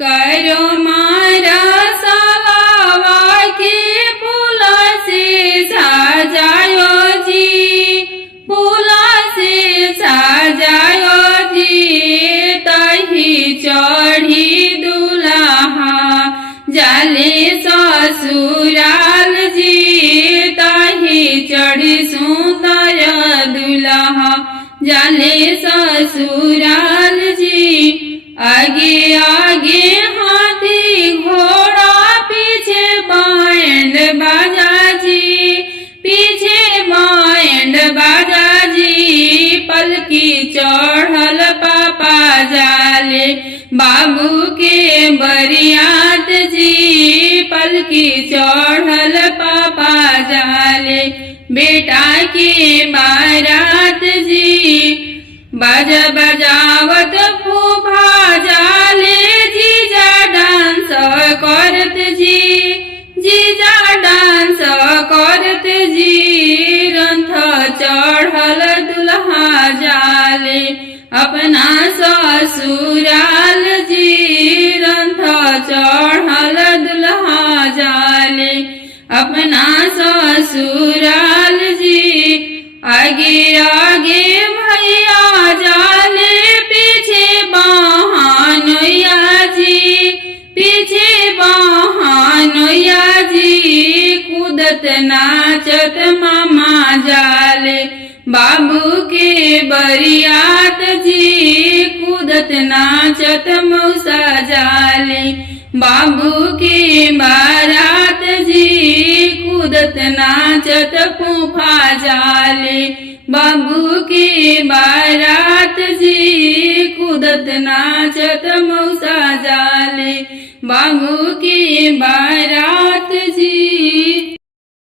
करो मारा सलावा के फूल से सजायो जी, फूल से सजायो जी। तही चढ़ी दुल्हा जाले ससुराल जी, तही चढ़ी सुंदर दुल्हा जाले ससुराल जी। आगे आगे हाथी घोड़ा पीछे बैंड बाजा जी, पीछे बैंड बाजा जी। पलकी चढ़ल पापा जाले बाबू के बरियात जी, पलकी चढ़ल पापा जाले बेटा के बारात जी। बाजा बजावत फूफा जाले जीजा डांस करत जी, जीजा डांस करत जी। रंथ चढ़ल दुल्हा जाले अपना ससुराल जी, रंथ चढ़ल दुल्हा जाले अपना ससुराल जी। आगे आगे भैया जाले पीछे बहनोइया जी, पीछे बहनोइया जी। कूदत नाचत मामा जाले बाबू के बरियात जी, कूदत नाचत मौसा जाले बाबू के बारात जी। कूदत नाचत फूफा जाले बाबू के बारात जी, कूदत नाचत मौसा जाले बाबू के बारात